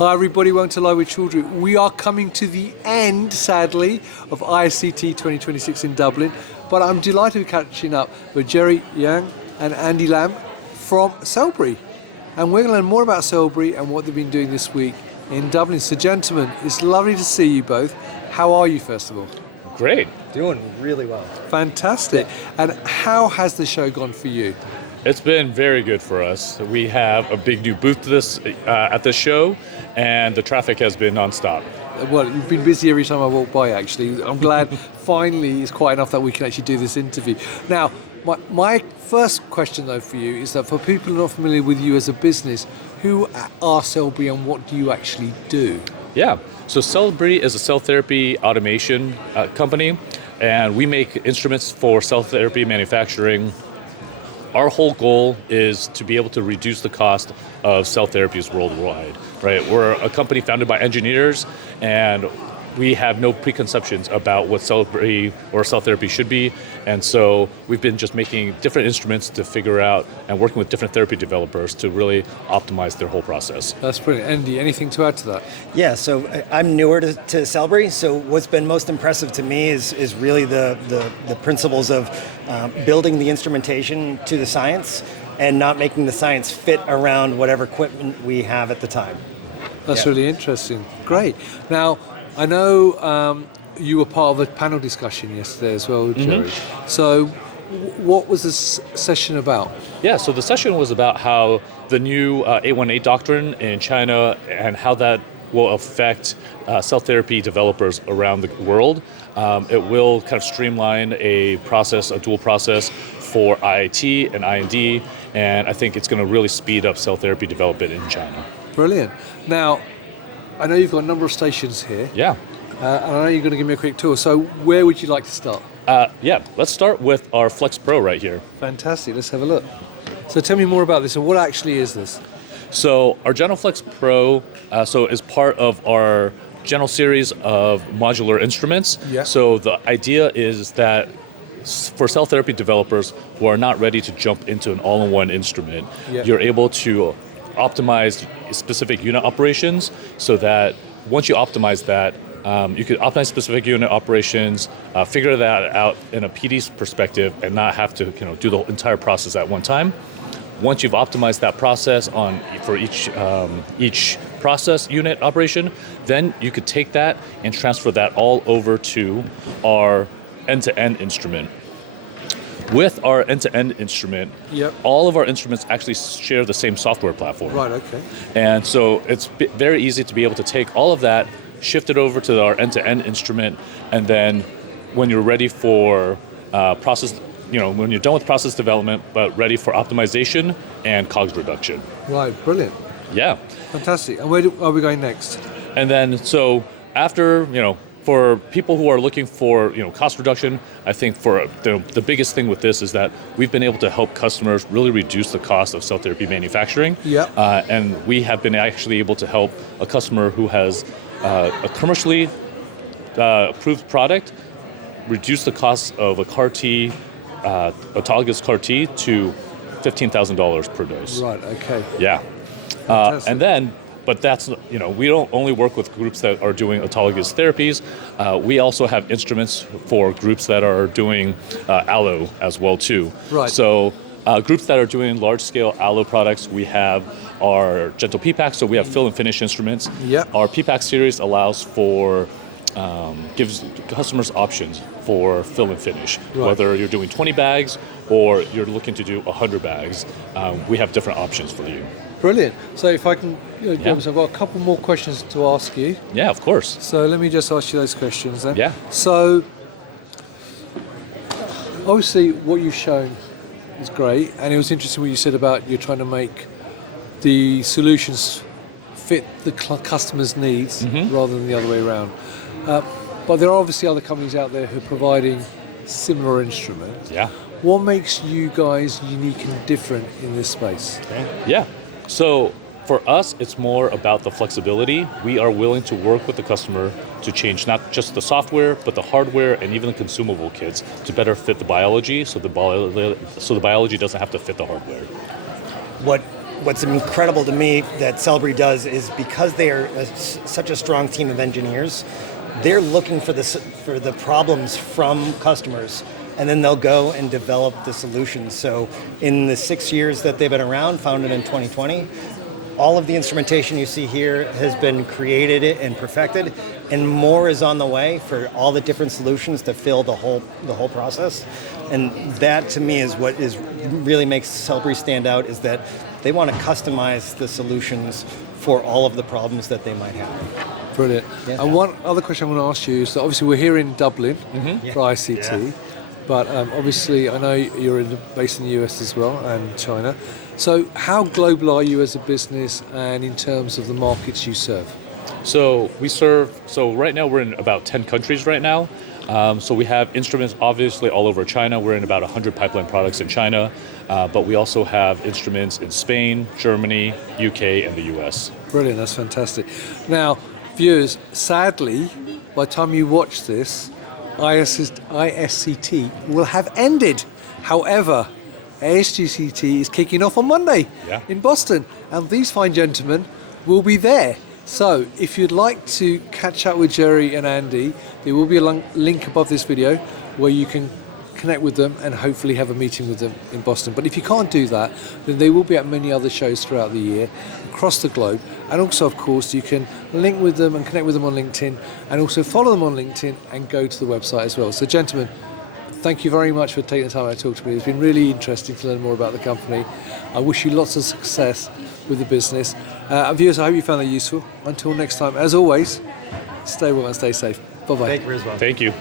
Hi everybody, welcome to Live with Children. We are coming to the end, sadly, of ISCT 2026 in Dublin, but I'm delighted to be catching up with Jerry, Jiang and Andy Lamb from CellBri. And we're going to learn more about CellBri and what they've been doing this week in Dublin. So gentlemen, it's lovely to see you both. How are you, first of all? Great. Doing really well. Fantastic. And how has the show gone for you? It's been very good for us. We have a big new booth at this show, and the traffic has been nonstop. Well, you've been busy every time I walk by, actually. I'm glad finally it's quite enough that we can actually do this interview. Now, my first question, though, for you is that for people who are not familiar with you as a business, who are CellBri and what do you actually do? Yeah, so CellBri is a cell therapy automation company, and we make instruments for cell therapy manufacturing. Our whole goal is to be able to reduce the cost of cell therapies worldwide, right? We're a company founded by engineers, and we have no preconceptions about what CellBri or cell therapy should be. And so we've been just making different instruments to figure out and working with different therapy developers to really optimize their whole process. That's brilliant. Andy, anything to add to that? Yeah, so I'm newer to CellBri, so what's been most impressive to me is really the principles of building the instrumentation to the science and not making the science fit around whatever equipment we have at the time. That's really interesting. Great. Now, I know you were part of a panel discussion yesterday as well, Jerry. Mm-hmm. So what was this session about? Yeah, so the session was about how the new 818 doctrine in China and how that will affect cell therapy developers around the world. It will kind of streamline a dual process for IIT and IND, and I think it's going to really speed up cell therapy development in China. Brilliant. Now, I know you've got a number of stations here. Yeah. And I know you're going to give me a quick tour. So where would you like to start? Yeah, let's start with our Flex Pro right here. Fantastic. Let's have a look. So tell me more about this and what actually is this? So our GenOFlex Pro is part of our General series of modular instruments. Yeah. So the idea is that for cell therapy developers who are not ready to jump into an all-in-one instrument, you're able to optimize specific unit operations so that once you optimize that, you could optimize specific unit operations, figure that out in a PD's perspective and not have to do the entire process at one time. Once you've optimized that process for each process unit operation, then you could take that and transfer that all over to our end-to-end instrument. With our end-to-end instrument, all of our instruments actually share the same software platform. Right, okay. And so it's very easy to be able to take all of that, shift it over to our end-to-end instrument, and then when you're ready for when you're done with process development, but ready for optimization and COGS reduction. Right, brilliant. Yeah. Fantastic. And where are we going next? And then, so after, for people who are looking for cost reduction, I think for the biggest thing with this is that we've been able to help customers really reduce the cost of cell therapy manufacturing. Yeah. And we have been actually able to help a customer who has a commercially approved product reduce the cost of a CAR T, autologous CAR T, to $15,000 per dose. Right. Okay. Yeah. But that's, we don't only work with groups that are doing autologous therapies. We also have instruments for groups that are doing allo as well too. Right. So groups that are doing large-scale allo products, we have our gentle PPAC, so we have fill and finish instruments. Yep. Our PPAC series allows for, gives customers options for fill and finish. Right. Whether you're doing 20 bags or you're looking to do 100 bags, we have different options for you. Brilliant. So if I can, I've got a couple more questions to ask you. Yeah, of course. So let me just ask you those questions then. Yeah. So obviously what you've shown is great, and it was interesting what you said about you're trying to make the solutions fit the customer's needs rather than the other way around. But there are obviously other companies out there who are providing similar instruments. Yeah. What makes you guys unique and different in this space? Yeah. So for us, it's more about the flexibility. We are willing to work with the customer to change not just the software, but the hardware and even the consumable kits to better fit the biology, so the biology doesn't have to fit the hardware. what's incredible to me that CellBri does is because they are such a strong team of engineers, they're looking for the problems from customers, and then they'll go and develop the solutions. So in the 6 years that they've been around, founded in 2020, all of the instrumentation you see here has been created and perfected, and more is on the way for all the different solutions to fill the whole process. And that, to me, is what really makes CellBri stand out, is that they want to customize the solutions for all of the problems that they might have. Brilliant. Yeah. And one other question I want to ask you is that obviously we're here in Dublin for ICT, but obviously I know you're based in the US as well and China. So how global are you as a business and in terms of the markets you serve? So right now we're in about 10 countries right now. So we have instruments obviously all over China. We're in about 100 pipeline products in China, but we also have instruments in Spain, Germany, UK, and the US. Brilliant, that's fantastic. Now, viewers, sadly, by the time you watch this, ISCT will have ended. However, ASGCT is kicking off on Monday in Boston, and these fine gentlemen will be there. So if you'd like to catch up with Jerry and Andy, there will be a link above this video where you can connect with them and hopefully have a meeting with them in Boston. But if you can't do that, then they will be at many other shows throughout the year across the globe. And also, of course, you can link with them and connect with them on LinkedIn, and also follow them on LinkedIn and go to the website as well. So gentlemen, thank you very much for taking the time out to talk to me. It's been really interesting to learn more about the company. I wish you lots of success with the business. Viewers, I hope you found that useful. Until next time, as always, stay well and stay safe. Bye-bye. Thank you, Rizwan. Thank you.